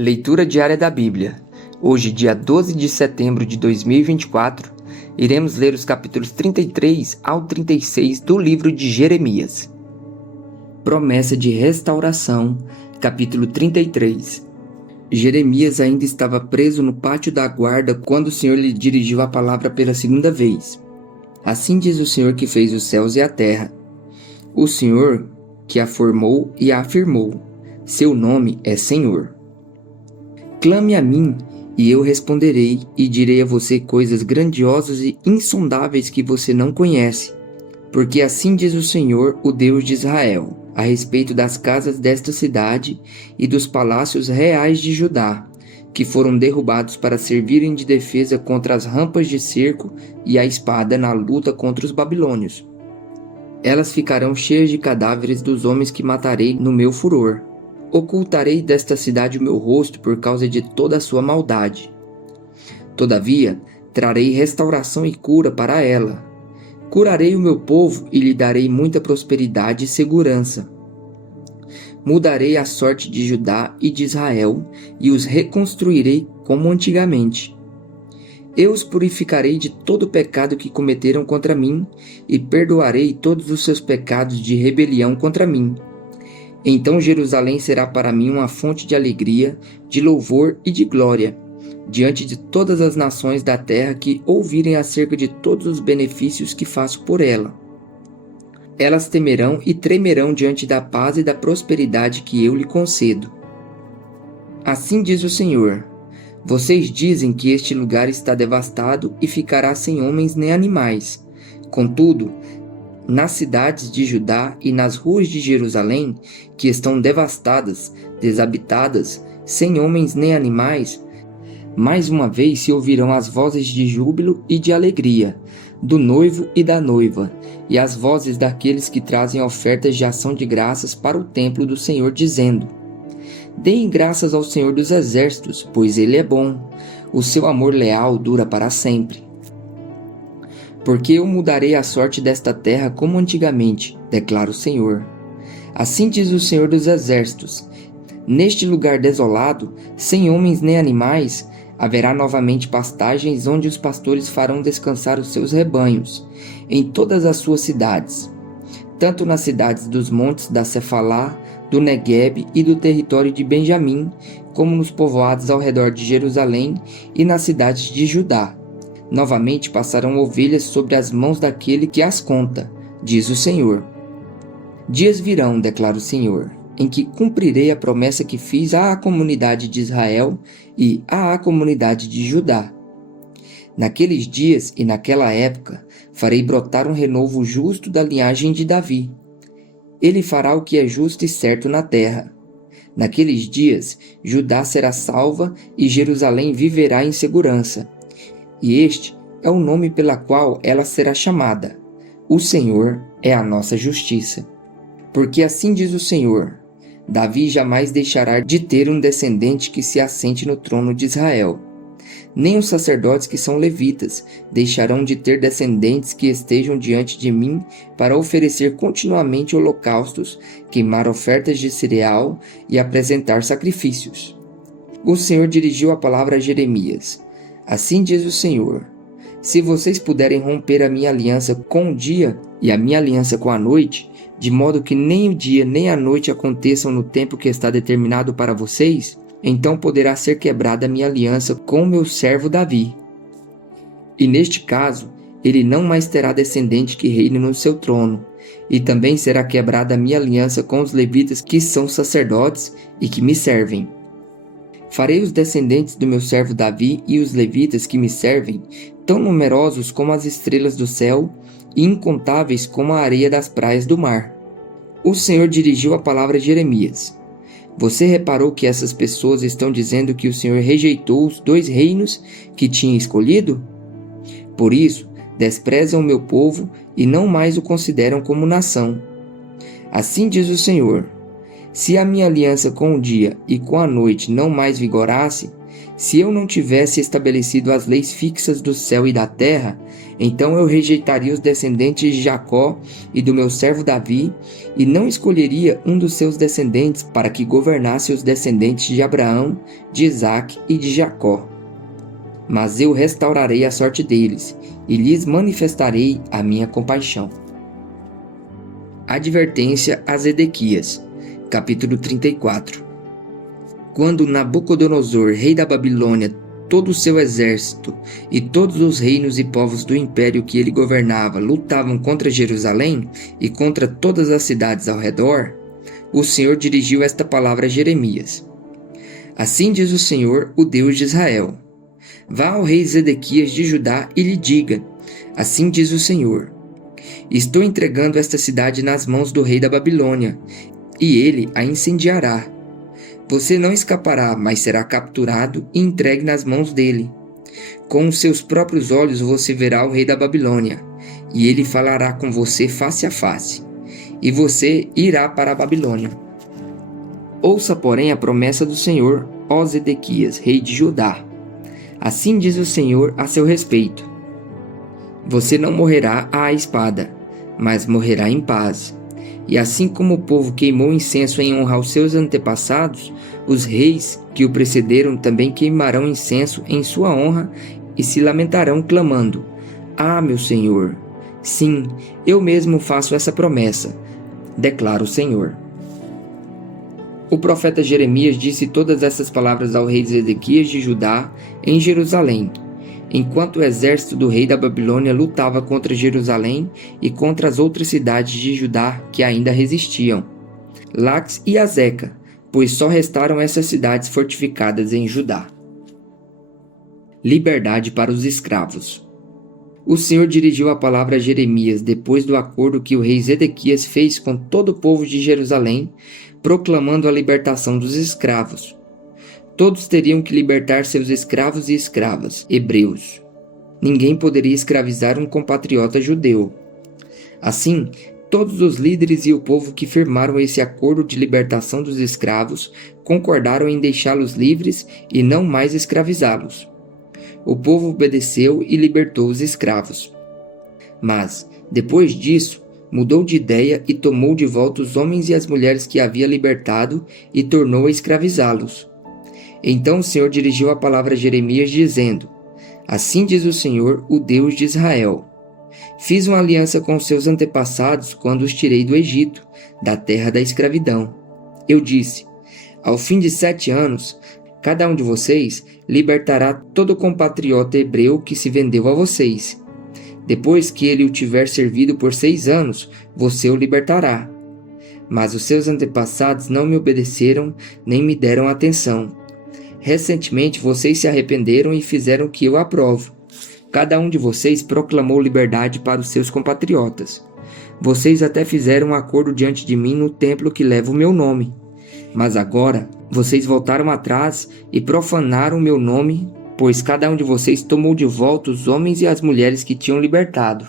Leitura diária da Bíblia. Hoje, dia 12 de setembro de 2024, iremos ler os capítulos 33 ao 36 do livro de Jeremias. Promessa de restauração, capítulo 33. Jeremias ainda estava preso no pátio da guarda quando o Senhor lhe dirigiu a palavra pela segunda vez. Assim diz o Senhor que fez os céus e a terra. O Senhor que a formou e a afirmou. Seu nome é Senhor. Clame a mim, e eu responderei, e direi a você coisas grandiosas e insondáveis que você não conhece. Porque assim diz o Senhor, o Deus de Israel, a respeito das casas desta cidade e dos palácios reais de Judá, que foram derrubados para servirem de defesa contra as rampas de cerco e a espada na luta contra os babilônios. Elas ficarão cheias de cadáveres dos homens que matarei no meu furor. Ocultarei desta cidade o meu rosto por causa de toda a sua maldade. Todavia, trarei restauração e cura para ela. Curarei o meu povo e lhe darei muita prosperidade e segurança. Mudarei a sorte de Judá e de Israel e os reconstruirei como antigamente. Eu os purificarei de todo o pecado que cometeram contra mim e perdoarei todos os seus pecados de rebelião contra mim. Então Jerusalém será para mim uma fonte de alegria, de louvor e de glória, diante de todas as nações da terra que ouvirem acerca de todos os benefícios que faço por ela. Elas temerão e tremerão diante da paz e da prosperidade que eu lhe concedo. Assim diz o Senhor: vocês dizem que este lugar está devastado e ficará sem homens nem animais. Contudo, nas cidades de Judá e nas ruas de Jerusalém, que estão devastadas, desabitadas, sem homens nem animais, mais uma vez se ouvirão as vozes de júbilo e de alegria, do noivo e da noiva, e as vozes daqueles que trazem ofertas de ação de graças para o templo do Senhor, dizendo: deem graças ao Senhor dos Exércitos, pois Ele é bom, o seu amor leal dura para sempre. Porque eu mudarei a sorte desta terra como antigamente, declara o Senhor. Assim diz o Senhor dos Exércitos: neste lugar desolado, sem homens nem animais, haverá novamente pastagens onde os pastores farão descansar os seus rebanhos, em todas as suas cidades, tanto nas cidades dos montes da Cefalá, do Neguebe e do território de Benjamim, como nos povoados ao redor de Jerusalém e nas cidades de Judá. Novamente passarão ovelhas sobre as mãos daquele que as conta, diz o Senhor. Dias virão, declara o Senhor, em que cumprirei a promessa que fiz à comunidade de Israel e à comunidade de Judá. Naqueles dias e naquela época, farei brotar um renovo justo da linhagem de Davi. Ele fará o que é justo e certo na terra. Naqueles dias, Judá será salva e Jerusalém viverá em segurança. E este é o nome pela qual ela será chamada: o Senhor é a nossa justiça. Porque assim diz o Senhor: Davi jamais deixará de ter um descendente que se assente no trono de Israel. Nem os sacerdotes que são levitas deixarão de ter descendentes que estejam diante de mim para oferecer continuamente holocaustos, queimar ofertas de cereal e apresentar sacrifícios. O Senhor dirigiu a palavra a Jeremias. Assim diz o Senhor: se vocês puderem romper a minha aliança com o dia e a minha aliança com a noite, de modo que nem o dia nem a noite aconteçam no tempo que está determinado para vocês, então poderá ser quebrada a minha aliança com o meu servo Davi. E neste caso, ele não mais terá descendente que reine no seu trono, e também será quebrada a minha aliança com os levitas que são sacerdotes e que me servem. Farei os descendentes do meu servo Davi e os levitas que me servem tão numerosos como as estrelas do céu e incontáveis como a areia das praias do mar. O Senhor dirigiu a palavra a Jeremias. Você reparou que essas pessoas estão dizendo que o Senhor rejeitou os 2 reinos que tinha escolhido? Por isso, desprezam o meu povo e não mais o consideram como nação. Assim diz o Senhor: Se a minha aliança com o dia e com a noite não mais vigorasse, se eu não tivesse estabelecido as leis fixas do céu e da terra, então eu rejeitaria os descendentes de Jacó e do meu servo Davi, e não escolheria um dos seus descendentes para que governasse os descendentes de Abraão, de Isaque e de Jacó. Mas eu restaurarei a sorte deles, e lhes manifestarei a minha compaixão. Advertência a Zedequias, capítulo 34. Quando Nabucodonosor, rei da Babilônia, todo o seu exército e todos os reinos e povos do império que ele governava lutavam contra Jerusalém e contra todas as cidades ao redor, o Senhor dirigiu esta palavra a Jeremias. Assim diz o Senhor, o Deus de Israel: Vá ao rei Zedequias de Judá e lhe diga: Assim diz o Senhor: Estou entregando esta cidade nas mãos do rei da Babilônia, e ele a incendiará. Você não escapará, mas será capturado e entregue nas mãos dele. Com os seus próprios olhos você verá o rei da Babilônia, e ele falará com você face a face, e você irá para a Babilônia. Ouça, porém, a promessa do Senhor, ó Zedequias, rei de Judá. Assim diz o Senhor a seu respeito: Você não morrerá à espada, mas morrerá em paz. E assim como o povo queimou incenso em honra aos seus antepassados, os reis que o precederam também queimarão incenso em sua honra e se lamentarão, clamando: Ah, meu Senhor! Sim, eu mesmo faço essa promessa, declara o Senhor. O profeta Jeremias disse todas essas palavras ao rei Zedequias de Judá em Jerusalém, enquanto o exército do rei da Babilônia lutava contra Jerusalém e contra as outras cidades de Judá que ainda resistiam, Laques e Azeca, pois só restaram essas cidades fortificadas em Judá. Liberdade para os escravos. O Senhor dirigiu a palavra a Jeremias depois do acordo que o rei Zedequias fez com todo o povo de Jerusalém, proclamando a libertação dos escravos. Todos teriam que libertar seus escravos e escravas, hebreus. Ninguém poderia escravizar um compatriota judeu. Assim, todos os líderes e o povo que firmaram esse acordo de libertação dos escravos concordaram em deixá-los livres e não mais escravizá-los. O povo obedeceu e libertou os escravos. Mas, depois disso, mudou de ideia e tomou de volta os homens e as mulheres que havia libertado e tornou a escravizá-los. Então o Senhor dirigiu a palavra a Jeremias, dizendo: Assim diz o Senhor, o Deus de Israel: Fiz uma aliança com seus antepassados quando os tirei do Egito, da terra da escravidão. Eu disse: Ao fim de 7 anos, cada um de vocês libertará todo compatriota hebreu que se vendeu a vocês. Depois que ele o tiver servido por 6 anos, você o libertará. Mas os seus antepassados não me obedeceram nem me deram atenção. Recentemente vocês se arrependeram e fizeram o que eu aprovo. Cada um de vocês proclamou liberdade para os seus compatriotas. Vocês até fizeram um acordo diante de mim no templo que leva o meu nome. Mas agora vocês voltaram atrás e profanaram o meu nome, pois cada um de vocês tomou de volta os homens e as mulheres que tinham libertado.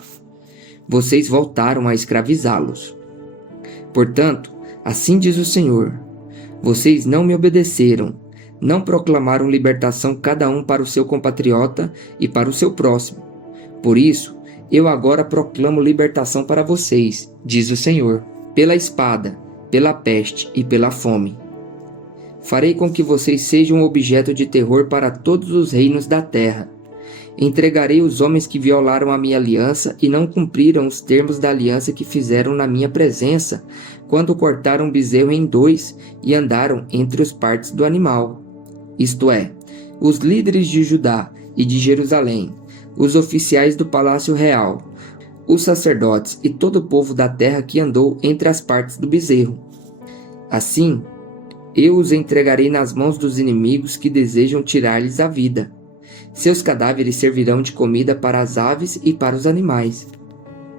Vocês voltaram a escravizá-los. Portanto, assim diz o Senhor: Vocês não me obedeceram, não proclamaram libertação cada um para o seu compatriota e para o seu próximo. Por isso, eu agora proclamo libertação para vocês, diz o Senhor, pela espada, pela peste e pela fome. Farei com que vocês sejam objeto de terror para todos os reinos da terra. Entregarei os homens que violaram a minha aliança e não cumpriram os termos da aliança que fizeram na minha presença, quando cortaram o bezerro em 2 e andaram entre os partes do animal. Isto é, os líderes de Judá e de Jerusalém, os oficiais do palácio real, os sacerdotes e todo o povo da terra que andou entre as partes do bezerro. Assim, eu os entregarei nas mãos dos inimigos que desejam tirar-lhes a vida. Seus cadáveres servirão de comida para as aves e para os animais.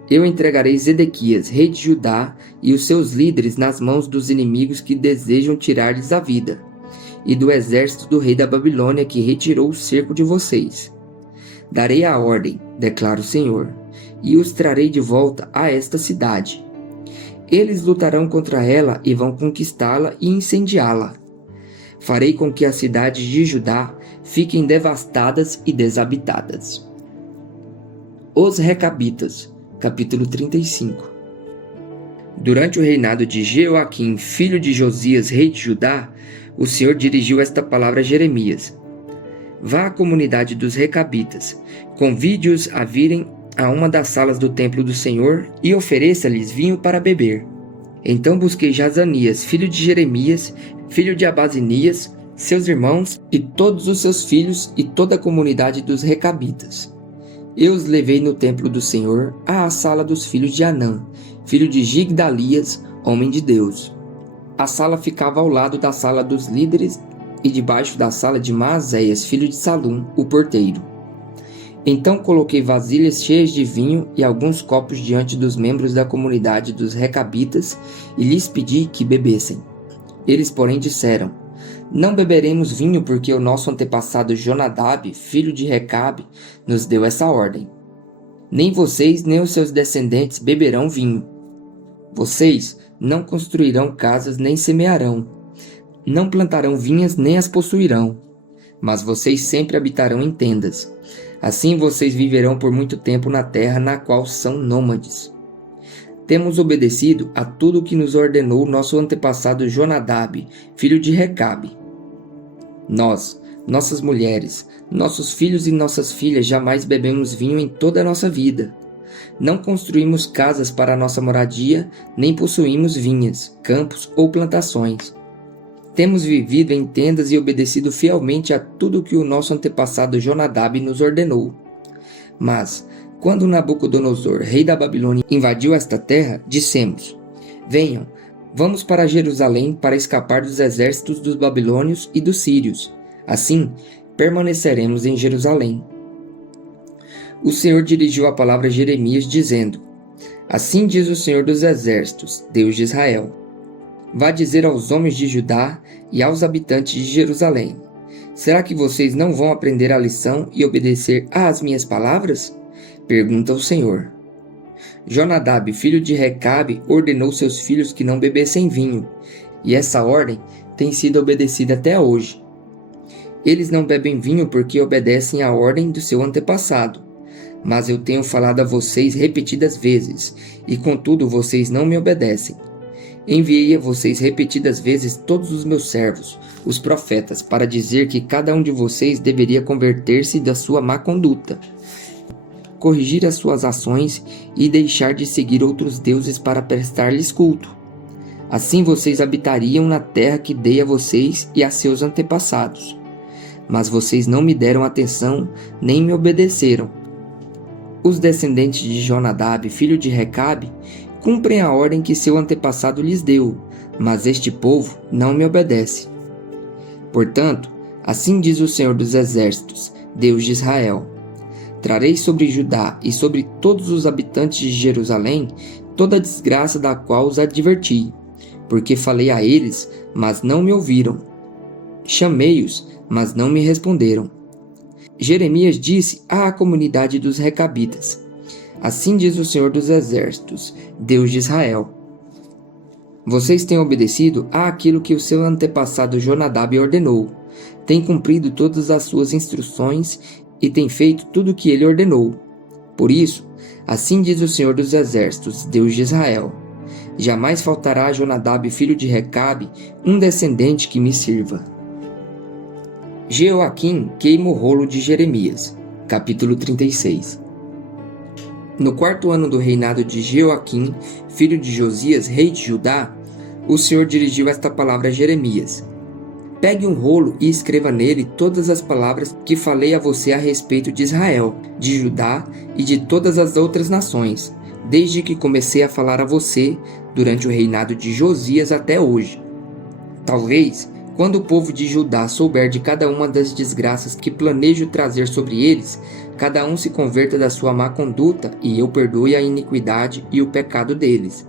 Eu entregarei Zedequias, rei de Judá, e os seus líderes nas mãos dos inimigos que desejam tirar-lhes a vida, e do exército do rei da Babilônia que retirou o cerco de vocês. Darei a ordem, declara o Senhor, e os trarei de volta a esta cidade. Eles lutarão contra ela e vão conquistá-la e incendiá-la. Farei com que as cidades de Judá fiquem devastadas e desabitadas. Os Recabitas, capítulo 35. Durante o reinado de Jeoaquim, filho de Josias, rei de Judá, o Senhor dirigiu esta palavra a Jeremias: Vá à comunidade dos Recabitas, convide-os a virem a uma das salas do templo do Senhor e ofereça-lhes vinho para beber. Então busquei Jazanias, filho de Jeremias, filho de Abazinias, seus irmãos e todos os seus filhos e toda a comunidade dos Recabitas. Eu os levei no templo do Senhor à sala dos filhos de Anã, filho de Gigdalias, homem de Deus. A sala ficava ao lado da sala dos líderes e debaixo da sala de Maazéias, filho de Salum, o porteiro. Então coloquei vasilhas cheias de vinho e alguns copos diante dos membros da comunidade dos Recabitas e lhes pedi que bebessem. Eles, porém, disseram: Não beberemos vinho porque o nosso antepassado Jonadab, filho de Recabe, nos deu essa ordem. Nem vocês nem os seus descendentes beberão vinho. Vocês não construirão casas nem semearão. Não plantarão vinhas nem as possuirão. Mas vocês sempre habitarão em tendas. Assim vocês viverão por muito tempo na terra na qual são nômades. Temos obedecido a tudo o que nos ordenou nosso antepassado Jonadab, filho de Recabe. Nós, nossas mulheres, nossos filhos e nossas filhas jamais bebemos vinho em toda a nossa vida. Não construímos casas para nossa moradia, nem possuímos vinhas, campos ou plantações. Temos vivido em tendas e obedecido fielmente a tudo o que o nosso antepassado Jonadab nos ordenou. Mas, quando Nabucodonosor, rei da Babilônia, invadiu esta terra, dissemos: Venham, vamos para Jerusalém para escapar dos exércitos dos babilônios e dos sírios. Assim, permaneceremos em Jerusalém. O Senhor dirigiu a palavra a Jeremias, dizendo: Assim diz o Senhor dos exércitos, Deus de Israel: Vá dizer aos homens de Judá e aos habitantes de Jerusalém: Será que vocês não vão aprender a lição e obedecer às minhas palavras? Pergunta o Senhor. Jonadab, filho de Recabe, ordenou seus filhos que não bebessem vinho, e essa ordem tem sido obedecida até hoje. Eles não bebem vinho porque obedecem à ordem do seu antepassado. Mas eu tenho falado a vocês repetidas vezes, e contudo vocês não me obedecem. Enviei a vocês repetidas vezes todos os meus servos, os profetas, para dizer que cada um de vocês deveria converter-se da sua má conduta, corrigir as suas ações e deixar de seguir outros deuses para prestar-lhes culto. Assim vocês habitariam na terra que dei a vocês e a seus antepassados. Mas vocês não me deram atenção nem me obedeceram. Os descendentes de Jonadab, filho de Recabe, cumprem a ordem que seu antepassado lhes deu, mas este povo não me obedece. Portanto, assim diz o Senhor dos Exércitos, Deus de Israel: Trarei sobre Judá e sobre todos os habitantes de Jerusalém toda a desgraça da qual os adverti, porque falei a eles, mas não me ouviram. Chamei-os, mas não me responderam. Jeremias disse à comunidade dos Recabitas: Assim diz o Senhor dos Exércitos, Deus de Israel: Vocês têm obedecido àquilo que o seu antepassado Jonadab ordenou, têm cumprido todas as suas instruções e têm feito tudo o que ele ordenou. Por isso, assim diz o Senhor dos Exércitos, Deus de Israel: Jamais faltará a Jonadab, filho de Recabe, um descendente que me sirva. Jeoaquim queima o rolo de Jeremias. Capítulo 36. No quarto ano do reinado de Jeoaquim, filho de Josias, rei de Judá, o Senhor dirigiu esta palavra a Jeremias: Pegue um rolo e escreva nele todas as palavras que falei a você a respeito de Israel, de Judá e de todas as outras nações, desde que comecei a falar a você durante o reinado de Josias até hoje. Talvez, quando o povo de Judá souber de cada uma das desgraças que planejo trazer sobre eles, cada um se converta da sua má conduta e eu perdoe a iniquidade e o pecado deles.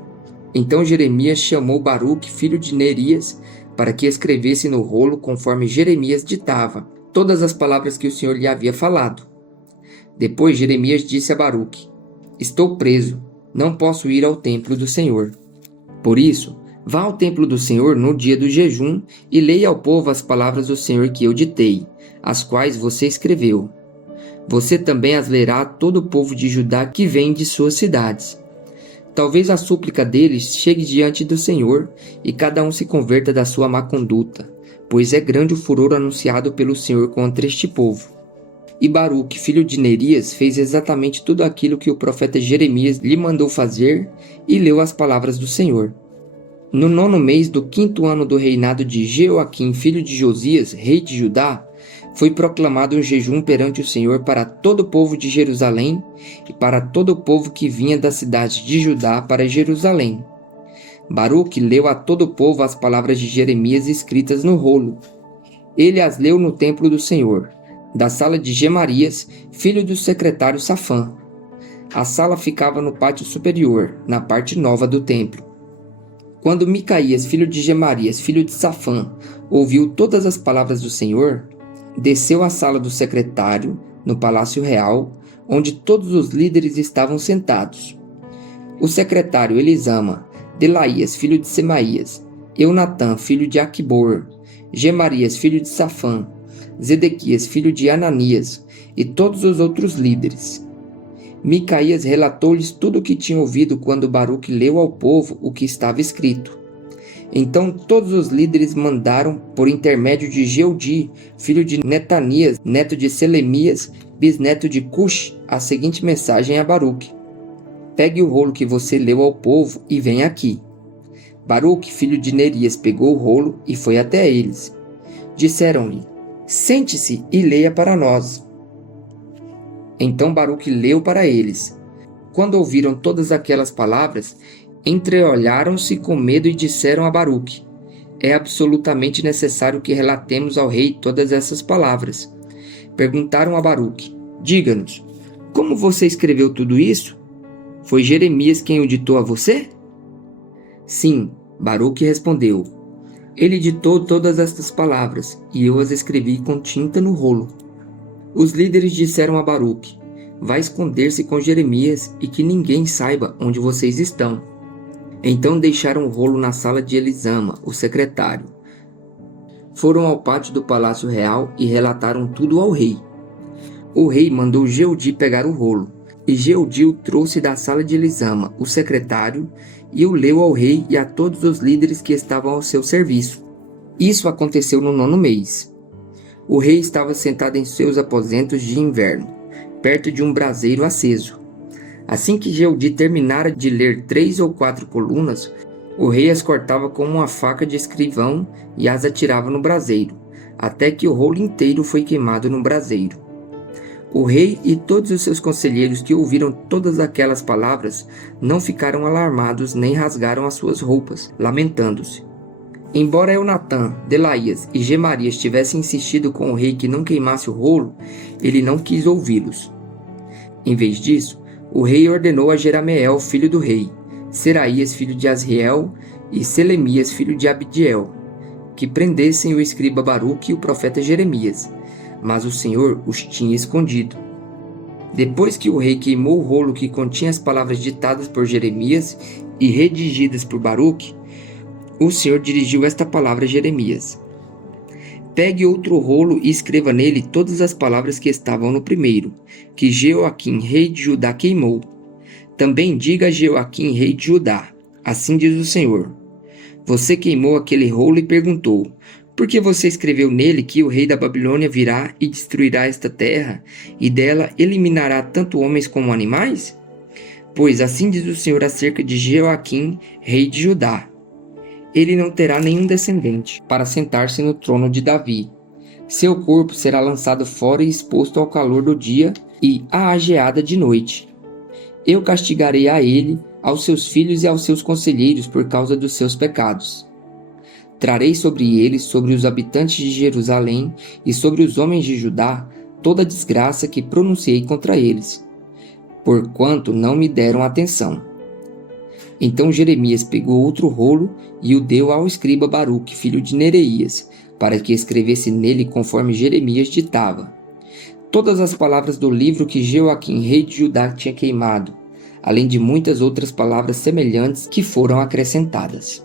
Então Jeremias chamou Baruque, filho de Nerias, para que escrevesse no rolo, conforme Jeremias ditava, todas as palavras que o Senhor lhe havia falado. Depois Jeremias disse a Baruque: Estou preso, não posso ir ao templo do Senhor. Por isso, vá ao templo do Senhor no dia do jejum e leia ao povo as palavras do Senhor que eu ditei, as quais você escreveu. Você também as lerá a todo o povo de Judá que vem de suas cidades. Talvez a súplica deles chegue diante do Senhor e cada um se converta da sua má conduta, pois é grande o furor anunciado pelo Senhor contra este povo. E Baruque, filho de Nerias, fez exatamente tudo aquilo que o profeta Jeremias lhe mandou fazer e leu as palavras do Senhor. No 9º mês do 5º ano do reinado de Jeoaquim, filho de Josias, rei de Judá, foi proclamado um jejum perante o Senhor para todo o povo de Jerusalém e para todo o povo que vinha da cidade de Judá para Jerusalém. Baruque leu a todo o povo as palavras de Jeremias escritas no rolo. Ele as leu no templo do Senhor, da sala de Gemarias, filho do secretário Safã. A sala ficava no pátio superior, na parte nova do templo. Quando Micaías, filho de Gemarias, filho de Safã, ouviu todas as palavras do Senhor, desceu à sala do secretário, no palácio real, onde todos os líderes estavam sentados. O secretário Elisama, Delaías, filho de Semaías, Eunatã, filho de Aquibor, Gemarias, filho de Safã, Zedequias, filho de Ananias, e todos os outros líderes. Micaías relatou-lhes tudo o que tinha ouvido quando Baruque leu ao povo o que estava escrito. Então todos os líderes mandaram, por intermédio de Jeudi, filho de Netanias, neto de Selemias, bisneto de Cush, a seguinte mensagem a Baruque: Pegue o rolo que você leu ao povo e venha aqui. Baruque, filho de Nerias, pegou o rolo e foi até eles. Disseram-lhe: Sente-se e leia para nós. Então Baruque leu para eles. Quando ouviram todas aquelas palavras, entreolharam-se com medo e disseram a Baruque: É absolutamente necessário que relatemos ao rei todas essas palavras. Perguntaram a Baruque: Diga-nos, como você escreveu tudo isso? Foi Jeremias quem o ditou a você? Sim, Baruque respondeu. Ele ditou todas estas palavras, e eu as escrevi com tinta no rolo. Os líderes disseram a Baruque: Vá esconder-se com Jeremias e que ninguém saiba onde vocês estão. Então deixaram o rolo na sala de Elisama, o secretário. Foram ao pátio do palácio real e relataram tudo ao rei. O rei mandou Jeudi pegar o rolo, e Jeudi o trouxe da sala de Elisama, o secretário, e o leu ao rei e a todos os líderes que estavam ao seu serviço. Isso aconteceu no 9º mês. O rei estava sentado em seus aposentos de inverno, perto de um braseiro aceso. Assim que Jeudi terminara de ler 3 ou 4 colunas, o rei as cortava com uma faca de escrivão e as atirava no braseiro, até que o rolo inteiro foi queimado no braseiro. O rei e todos os seus conselheiros que ouviram todas aquelas palavras não ficaram alarmados nem rasgaram as suas roupas, lamentando-se. Embora Eunatã, Delaías e Gemarias tivessem insistido com o rei que não queimasse o rolo, ele não quis ouvi-los. Em vez disso, o rei ordenou a Jerameel, filho do rei, Seraías, filho de Asriel, e Selemias, filho de Abdiel, que prendessem o escriba Baruque e o profeta Jeremias, mas o Senhor os tinha escondido. Depois que o rei queimou o rolo que continha as palavras ditadas por Jeremias e redigidas por Baruque, o Senhor dirigiu esta palavra a Jeremias: Pegue outro rolo e escreva nele todas as palavras que estavam no primeiro, que Jeoaquim, rei de Judá, queimou. Também diga a Jeoaquim, rei de Judá: Assim diz o Senhor: Você queimou aquele rolo e perguntou: Por que você escreveu nele que o rei da Babilônia virá e destruirá esta terra, e dela eliminará tanto homens como animais? Pois assim diz o Senhor acerca de Jeoaquim, rei de Judá: Ele não terá nenhum descendente para sentar-se no trono de Davi. Seu corpo será lançado fora e exposto ao calor do dia e à ageada de noite. Eu castigarei a ele, aos seus filhos e aos seus conselheiros por causa dos seus pecados. Trarei sobre eles, sobre os habitantes de Jerusalém e sobre os homens de Judá, toda a desgraça que pronunciei contra eles, porquanto não me deram atenção. Então Jeremias pegou outro rolo e o deu ao escriba Baruque, filho de Nereias, para que escrevesse nele conforme Jeremias ditava. Todas as palavras do livro que Jeoaquim, rei de Judá, tinha queimado, além de muitas outras palavras semelhantes que foram acrescentadas.